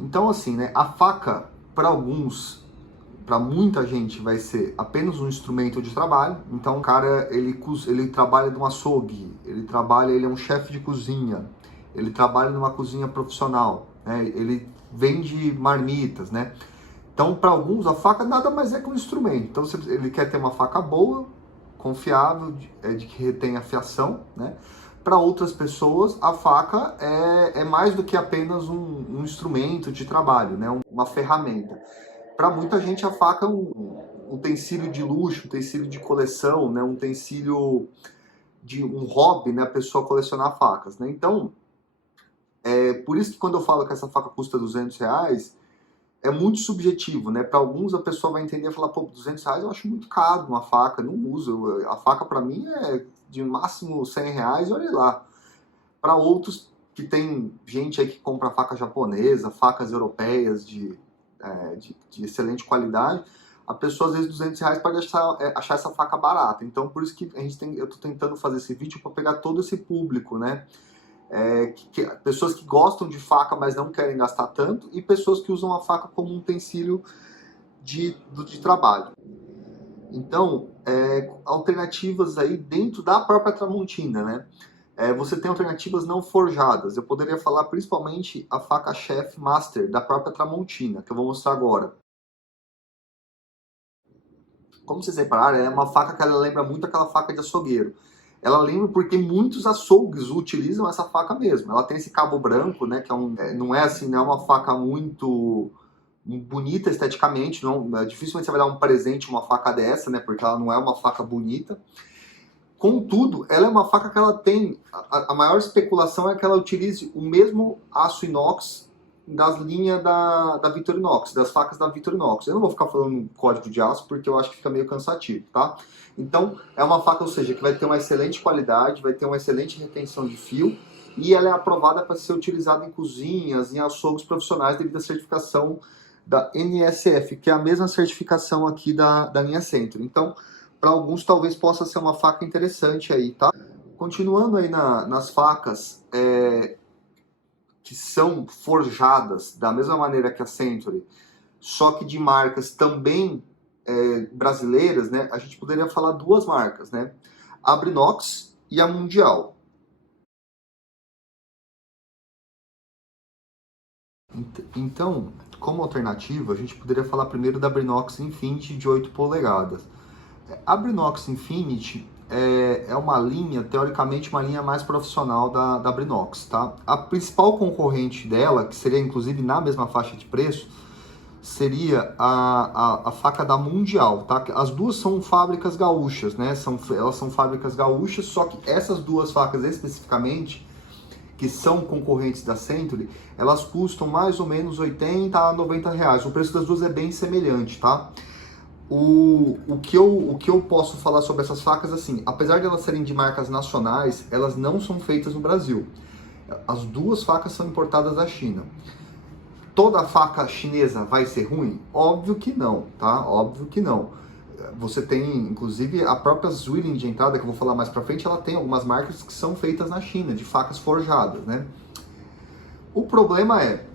Então, assim, né, a faca, para alguns, para muita gente, vai ser apenas um instrumento de trabalho. Então, o cara, ele trabalha num açougue, ele é um chefe de cozinha, ele trabalha numa cozinha profissional, né, ele vende marmitas, né? Então, para alguns, a faca nada mais é que um instrumento. Então, se ele quer ter uma faca boa, confiável, de que retém a fiação, né? Para outras pessoas, a faca é mais do que apenas um instrumento de trabalho, né? Uma ferramenta. Para muita gente, a faca é um utensílio de luxo, um utensílio de coleção, né? Um utensílio de um hobby, né? A pessoa colecionar facas, né? Então, por isso que quando eu falo que essa faca custa R$ 200, é muito subjetivo, né? Para alguns a pessoa vai entender e falar, pô, R$ 200 eu acho muito caro uma faca, não uso. A faca para mim é de máximo R$ 100 e olha lá. Para outros, que tem gente aí que compra faca japonesa, facas europeias de excelente qualidade, a pessoa às vezes R$ 200 pode achar essa faca barata. Então por isso que eu estou tentando fazer esse vídeo para pegar todo esse público, né? Pessoas que gostam de faca, mas não querem gastar tanto, e pessoas que usam a faca como um utensílio de trabalho. Então, alternativas aí dentro da própria Tramontina, né? Você tem alternativas não forjadas. Eu poderia falar principalmente a faca Chef Master da própria Tramontina, que eu vou mostrar agora. Como vocês repararam, é uma faca que ela lembra muito aquela faca de açougueiro. Ela lembra porque muitos açougues utilizam essa faca mesmo. Ela tem esse cabo branco, né, que não é assim, não é uma faca muito bonita esteticamente. Dificilmente você vai dar um presente uma faca dessa, né, porque ela não é uma faca bonita. Contudo, ela é uma faca que ela tem... A maior especulação é que ela utilize o mesmo aço inox das linhas da Victorinox, das facas da Victorinox. Eu não vou ficar falando código de aço porque eu acho que fica meio cansativo, tá? Então, é uma faca, ou seja, que vai ter uma excelente qualidade, vai ter uma excelente retenção de fio e ela é aprovada para ser utilizada em cozinhas, em açougues profissionais devido à certificação da NSF, que é a mesma certificação aqui da linha Centro. Então, para alguns talvez possa ser uma faca interessante aí, tá? Continuando aí nas facas que são forjadas da mesma maneira que a Century, só que de marcas também brasileiras, né? A gente poderia falar duas marcas, né? A Brinox e a Mundial. Então, como alternativa, a gente poderia falar primeiro da Brinox Infinity de 8 polegadas. A Brinox Infinity é uma linha, teoricamente, uma linha mais profissional da Brinox, tá? A principal concorrente dela, que seria inclusive na mesma faixa de preço, seria a faca da Mundial, tá? As duas são fábricas gaúchas, né? Elas são fábricas gaúchas, só que essas duas facas especificamente, que são concorrentes da Century, elas custam mais ou menos R$80 a R$90. O preço das duas é bem semelhante, tá? O que eu posso falar sobre essas facas, assim, apesar de elas serem de marcas nacionais, elas não são feitas no Brasil. As duas facas são importadas da China. Toda faca chinesa vai ser ruim? Óbvio que não, tá? Óbvio que não. Você tem, inclusive, a própria Zwilling de entrada, que eu vou falar mais pra frente, ela tem algumas marcas que são feitas na China, de facas forjadas, né? O problema é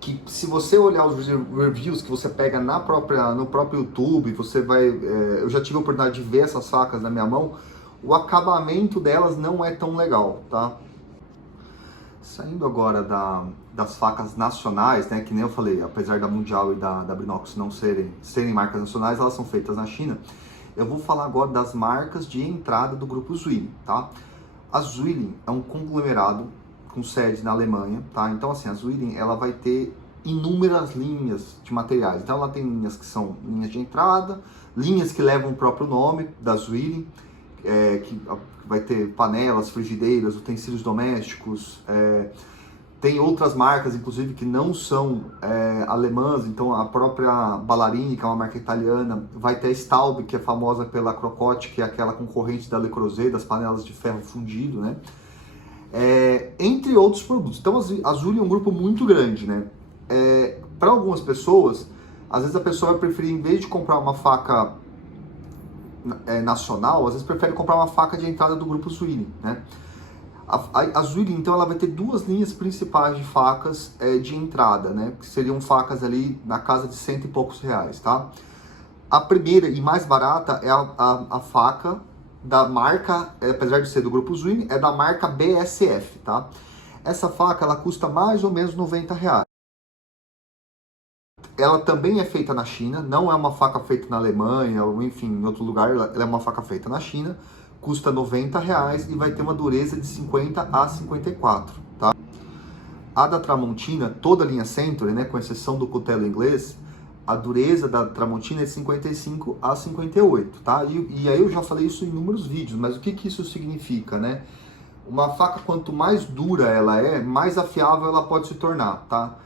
que se você olhar os reviews que você pega no próprio YouTube, você vai... eu já tive a oportunidade de ver essas facas na minha mão, o acabamento delas não é tão legal, tá? Saindo agora das facas nacionais, né, que nem eu falei, apesar da Mundial e da Brinox não serem marcas nacionais, elas são feitas na China. Eu vou falar agora das marcas de entrada do grupo Zwilling, tá? A Zwilling é um conglomerado com sede na Alemanha, tá? Então, assim, a Zwilling, ela vai ter inúmeras linhas de materiais. Então, ela tem linhas que são linhas de entrada, linhas que levam o próprio nome da Zwilling, que vai ter panelas, frigideiras, utensílios domésticos, tem outras marcas, inclusive, que não são alemãs, então a própria Ballarini, que é uma marca italiana, vai ter a Staub, que é famosa pela Crocotte, que é aquela concorrente da Le Creuset, das panelas de ferro fundido, né? Entre outros produtos. Então a Zwilling é um grupo muito grande, né? Para algumas pessoas, às vezes a pessoa vai preferir, em vez de comprar uma faca nacional, às vezes prefere comprar uma faca de entrada do grupo Zwilling, né? A Zwilling, então, ela vai ter duas linhas principais de facas de entrada, né? Que seriam facas ali na casa de R$100 e poucos, tá? A primeira e mais barata é a faca da marca, apesar de ser do grupo Zwilling, é da marca BSF, tá? Essa faca, ela custa mais ou menos R$90. Ela também é feita na China, não é uma faca feita na Alemanha ou enfim, em outro lugar, ela é uma faca feita na China, custa R$90 e vai ter uma dureza de 50 a 54, tá? A da Tramontina, toda a linha Century, né, com exceção do cutelo inglês, a dureza da Tramontina é de 55 a 58, tá? E aí eu já falei isso em inúmeros vídeos, mas o que isso significa, né? Uma faca, quanto mais dura ela é, mais afiável ela pode se tornar, tá?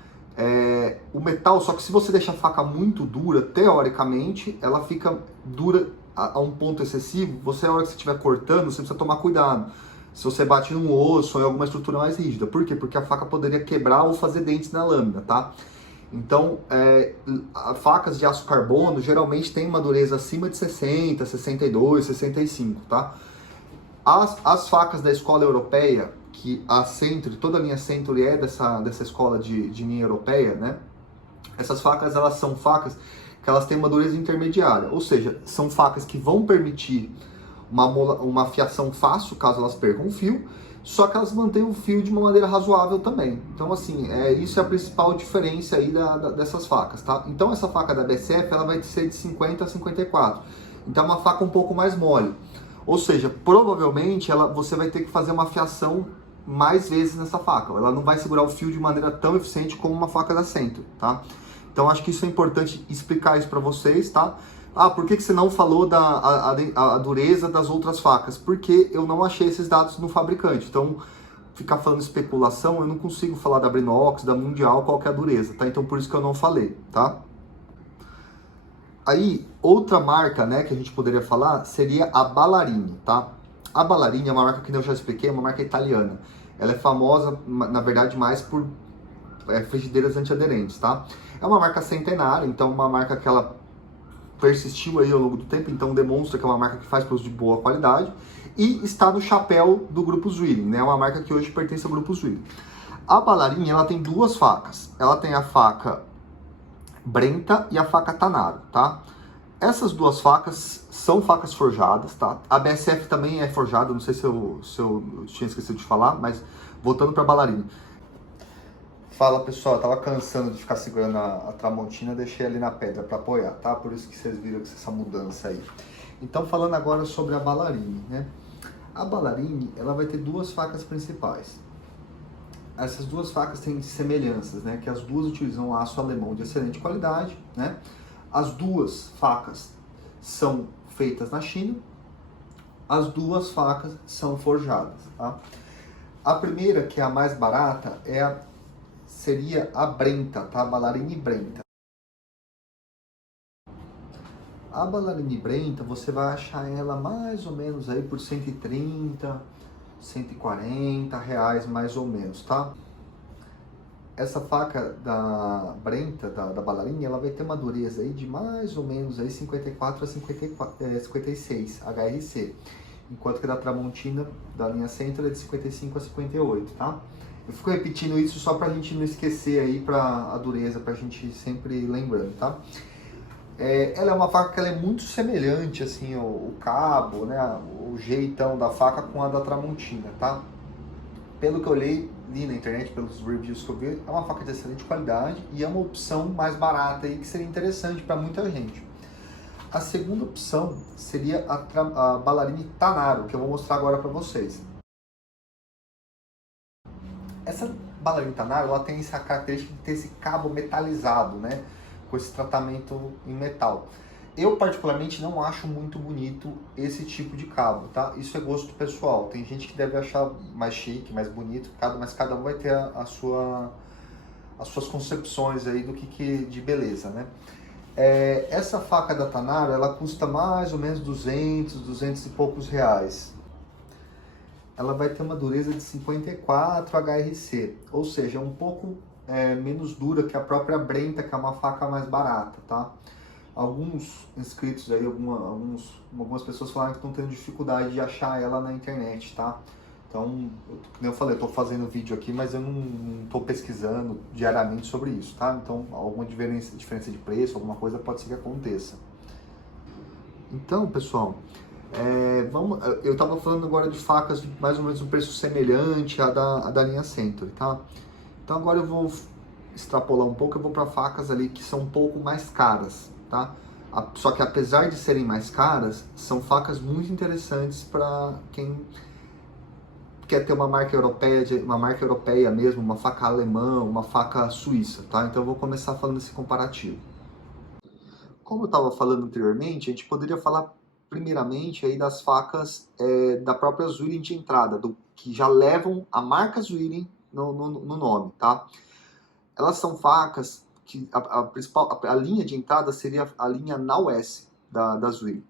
O metal, só que se você deixa a faca muito dura, teoricamente, ela fica dura a um ponto excessivo. Você, a hora que você estiver cortando, você precisa tomar cuidado. Se você bate num osso ou em alguma estrutura mais rígida. Por quê? Porque a faca poderia quebrar ou fazer dentes na lâmina, tá? Então, facas de aço carbono geralmente tem uma dureza acima de 60, 62, 65, tá? As facas da escola europeia, que a Century, toda a linha Century é dessa escola de linha europeia, né? Essas facas, elas são facas que elas têm uma dureza intermediária, ou seja, são facas que vão permitir uma afiação fácil, caso elas percam o fio, só que elas mantêm o fio de uma maneira razoável também. Então, assim, isso é a principal diferença aí dessas facas, tá? Então, essa faca da BSF, ela vai ser de 50 a 54. Então, é uma faca um pouco mais mole. Ou seja, provavelmente você vai ter que fazer uma afiação mais vezes nessa faca. Ela não vai segurar o fio de maneira tão eficiente como uma faca da Century, tá? Então acho que isso é importante explicar isso para vocês, tá? Ah, por que você não falou a dureza das outras facas? Porque eu não achei esses dados no fabricante. Então, ficar falando especulação, eu não consigo falar da Brinox, da Mundial, qual que é a dureza, tá? Então por isso que eu não falei, tá? Aí, outra marca, né, que a gente poderia falar seria a Ballarini, tá? A Ballarini é uma marca que eu já expliquei, é uma marca italiana. Ela é famosa, na verdade, mais por frigideiras antiaderentes, tá? É uma marca centenária, então uma marca que ela persistiu aí ao longo do tempo, então demonstra que é uma marca que faz produtos de boa qualidade e está no chapéu do grupo Zwilling, né? É uma marca que hoje pertence ao grupo Zwilling. A Ballarini, ela tem duas facas. Ela tem a faca Brenta e a faca Tanaro, tá? Essas duas facas são facas forjadas, tá? A BSF também é forjada, não sei se eu tinha esquecido de falar, mas voltando para a Ballarini. Fala pessoal, eu tava cansando de ficar segurando a Tramontina, deixei ali na pedra para apoiar, tá? Por isso que vocês viram essa mudança aí. Então falando agora sobre a Ballarini, né? A Ballarini, ela vai ter duas facas principais. Essas duas facas têm semelhanças, né? Que as duas utilizam aço alemão de excelente qualidade, né? As duas facas são feitas na China. As duas facas são forjadas, tá? A primeira, que é a mais barata, seria a Brenta, tá? A Ballarini Brenta. A Ballarini Brenta, você vai achar ela mais ou menos aí por 130, 140 reais mais ou menos, tá? Essa faca da Brenta, da Ballarini, ela vai ter uma dureza aí de mais ou menos aí 54 a 56 HRC. Enquanto que a da Tramontina, da linha Century, é de 55 a 58, tá? Eu fico repetindo isso só pra gente não esquecer aí a dureza, pra gente sempre lembrando, tá? Ela é uma faca que ela é muito semelhante, assim, o cabo, né, o jeitão da faca com a da Tramontina, tá? Pelo que eu li na internet, pelos reviews que eu vi, é uma faca de excelente qualidade e é uma opção mais barata aí que seria interessante para muita gente. A segunda opção seria a Ballarini Tanaro, que eu vou mostrar agora para vocês. Essa Ballarini Tanaro, ela tem essa característica de ter esse cabo metalizado, né? Com esse tratamento em metal. Eu particularmente não acho muito bonito esse tipo de cabo, tá? Isso é gosto pessoal. Tem gente que deve achar mais chique, mais bonito, mas cada um vai ter as suas concepções aí do que de beleza, né? Essa faca da Tanaro, ela custa mais ou menos 200 e poucos reais. Ela vai ter uma dureza de 54 HRC, ou seja, um pouco menos dura que a própria Brenta, que é uma faca mais barata, tá? Alguns inscritos aí, algumas pessoas falaram que estão tendo dificuldade de achar ela na internet, tá? Então, como eu falei, eu estou fazendo vídeo aqui, mas eu não estou pesquisando diariamente sobre isso, tá? Então, alguma diferença de preço, alguma coisa pode ser que aconteça. Então, pessoal, eu estava falando agora de facas de mais ou menos um preço semelhante à da linha Century, tá? Então agora eu vou extrapolar um pouco, eu vou para facas ali que são um pouco mais caras, tá? Só que apesar de serem mais caras, são facas muito interessantes para quem quer ter uma marca europeia mesmo, uma faca alemã, uma faca suíça, tá? Então eu vou começar falando esse comparativo. Como eu estava falando anteriormente, a gente poderia falar primeiramente aí das facas da própria Zwilling de entrada, que já levam a marca Zwilling no nome, tá? Elas são facas que a linha de entrada seria a linha Naues da Zwilling.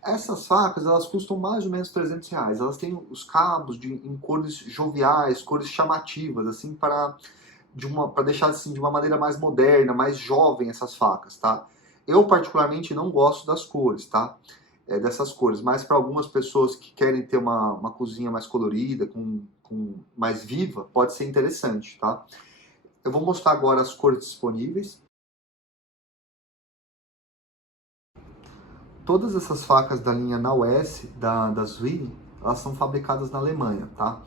Essas facas, elas custam mais ou menos R$300. Elas têm os cabos em cores joviais, cores chamativas, assim, para deixar assim, de uma maneira mais moderna, mais jovem essas facas, tá? Eu, particularmente, não gosto das cores, tá? Dessas cores, mas para algumas pessoas que querem ter uma cozinha mais colorida, mais viva, pode ser interessante, tá? Eu vou mostrar agora as cores disponíveis. Todas essas facas da linha Naues, da Zwilling, elas são fabricadas na Alemanha, tá?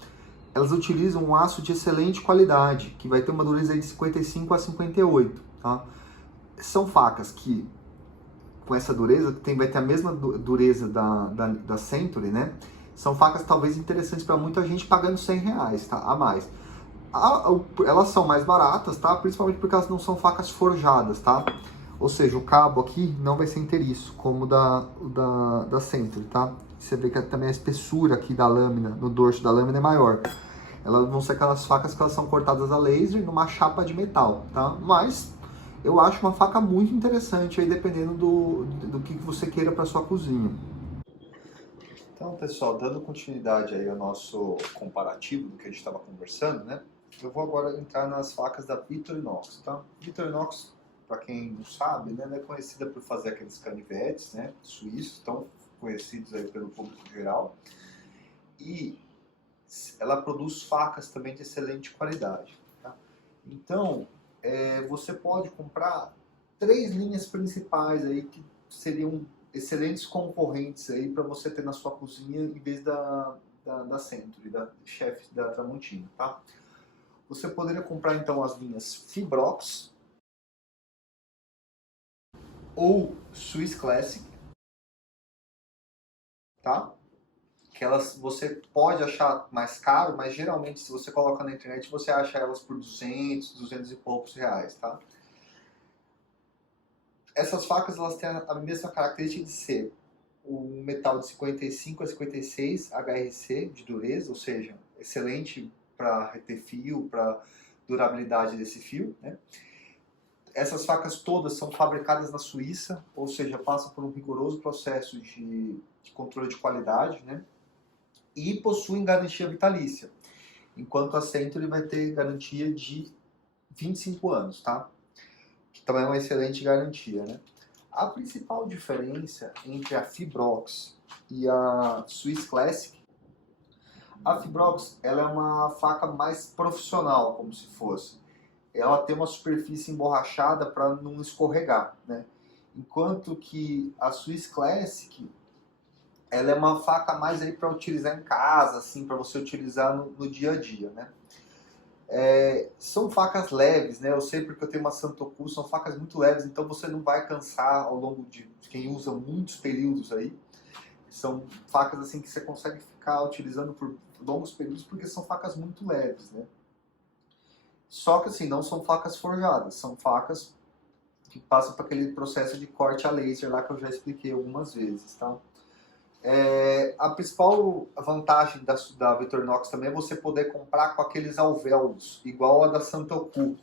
Elas utilizam um aço de excelente qualidade, que vai ter uma dureza de 55 a 58, tá? São facas que, com essa dureza, vai ter a mesma dureza da Century, né? São facas talvez interessantes para muita gente pagando R$100, tá? A mais. Elas são mais baratas, tá? Principalmente porque elas não são facas forjadas, tá? Ou seja, o cabo aqui não vai ser inteiriço, como da Century, tá? Você vê que também a espessura aqui da lâmina, no dorso da lâmina é maior. Elas vão ser aquelas facas que elas são cortadas a laser numa chapa de metal, tá? Mas eu acho uma faca muito interessante aí, dependendo do que você queira para sua cozinha. Então, pessoal, dando continuidade aí ao nosso comparativo do que a gente estava conversando, né? Eu vou agora entrar nas facas da Victorinox, tá? Victorinox, para quem não sabe, né, ela é conhecida por fazer aqueles canivetes, né, suíços, tão conhecidos aí pelo público geral. E ela produz facas também de excelente qualidade, tá? Então, você pode comprar 3 linhas principais aí que seriam excelentes concorrentes aí para você ter na sua cozinha em vez da Century, da Chef da Tramontina, tá? Você poderia comprar então as linhas Fibrox ou Swiss Classic, tá? Que elas você pode achar mais caro, mas geralmente se você coloca na internet você acha elas por 200 e poucos reais, tá? Essas facas elas têm a mesma característica de ser um metal de 55 a 56 HRC de dureza, ou seja, excelente para reter fio, para durabilidade desse fio, né? Essas facas todas são fabricadas na Suíça, ou seja, passam por um rigoroso processo de controle de qualidade, né? E possuem garantia vitalícia, enquanto a Century vai ter garantia de 25 anos, tá? Que também é uma excelente garantia, né? A principal diferença entre a Fibrox e a Swiss Classic, a Fibrox ela é uma faca mais profissional, como se fosse. Ela tem uma superfície emborrachada para não escorregar, né? Enquanto que a Swiss Classic ela é uma faca mais aí para utilizar em casa, assim, para você utilizar no dia a dia, né? São facas leves, né? Eu sei porque eu tenho uma Santoku, são facas muito leves, então você não vai cansar ao longo de quem usa muitos períodos aí. São facas assim que você consegue ficar utilizando por longos períodos porque são facas muito leves, né? Só que assim, não são facas forjadas, são facas que passam por aquele processo de corte a laser lá que eu já expliquei algumas vezes, tá? A principal vantagem da Victorinox também é você poder comprar com aqueles alvéolos, igual a da Santoku.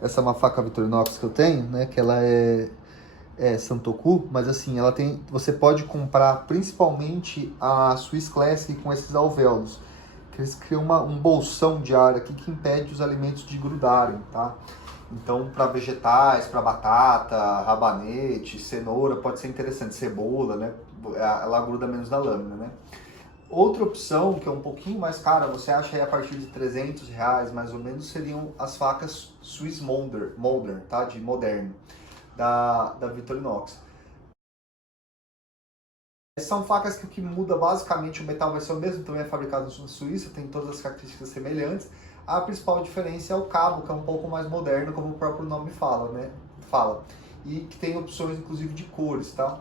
Essa é uma faca Victorinox que eu tenho, né? Que ela é Santoku, mas assim, ela tem. Você pode comprar principalmente a Swiss Classic com esses alvéolos, que eles criam um bolsão de ar aqui que impede os alimentos de grudarem, tá? Então, para vegetais, para batata, rabanete, cenoura, pode ser interessante. Cebola, né? Ela gruda menos na lâmina, né? Outra opção, que é um pouquinho mais cara, você acha aí a partir de R$ 300 mais ou menos, seriam as facas Swiss Modern, tá? De moderno, da Victorinox. São facas que o que muda basicamente, o metal vai ser o mesmo, também é fabricado na Suíça, tem todas as características semelhantes. A principal diferença é o cabo, que é um pouco mais moderno, como o próprio nome fala, né? E que tem opções, inclusive, de cores, tá?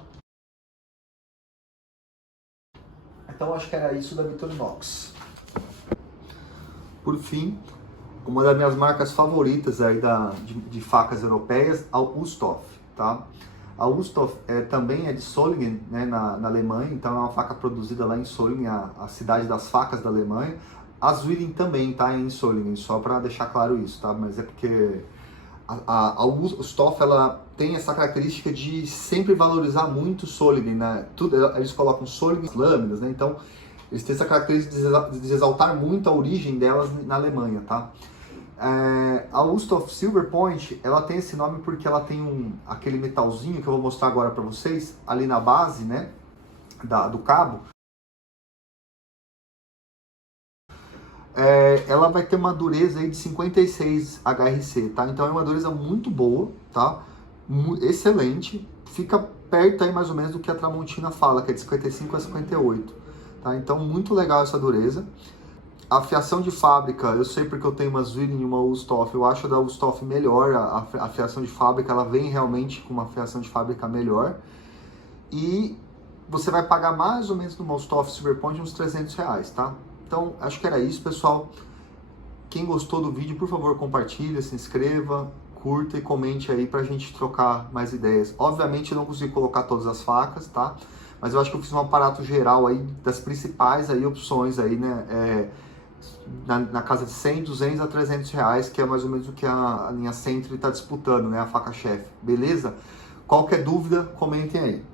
Então, acho que era isso da Victorinox. Por fim, uma das minhas marcas favoritas aí de facas europeias, a Wüsthof, tá? A Wüsthof também é de Solingen, né, na Alemanha, então é uma faca produzida lá em Solingen, a cidade das facas da Alemanha. A Zwilling também tá em Solingen, só para deixar claro isso, tá? Mas é porque a Wüsthof, ela tem essa característica de sempre valorizar muito Solingen, né? Eles colocam Solingen nas lâminas, né? Então eles têm essa característica de exaltar muito a origem delas na Alemanha, tá? A Wüsthof Silver Point, ela tem esse nome porque ela tem aquele metalzinho que eu vou mostrar agora para vocês, ali na base, né, do cabo. Ela vai ter uma dureza aí de 56 HRC, tá? Então é uma dureza muito boa, tá? Excelente. Fica perto aí mais ou menos do que a Tramontina fala, que é de 55 a 58, tá? Então muito legal essa dureza. A fiação de fábrica, eu sei porque eu tenho uma Zwilling e uma Wüsthof, eu acho a da Wüsthof melhor, a fiação de fábrica, ela vem realmente com uma fiação de fábrica melhor. E você vai pagar mais ou menos no Wüsthof Silver Point uns R$300, tá? Então, acho que era isso, pessoal. Quem gostou do vídeo, por favor, compartilha, se inscreva, curta e comente aí pra gente trocar mais ideias. Obviamente, eu não consegui colocar todas as facas, tá? Mas eu acho que eu fiz um aparato geral aí das principais aí opções aí, né? Na casa de 100, 200 a R$300, que é mais ou menos o que a linha Sentry está disputando, né? A faca chefe, beleza? Qualquer dúvida, comentem aí.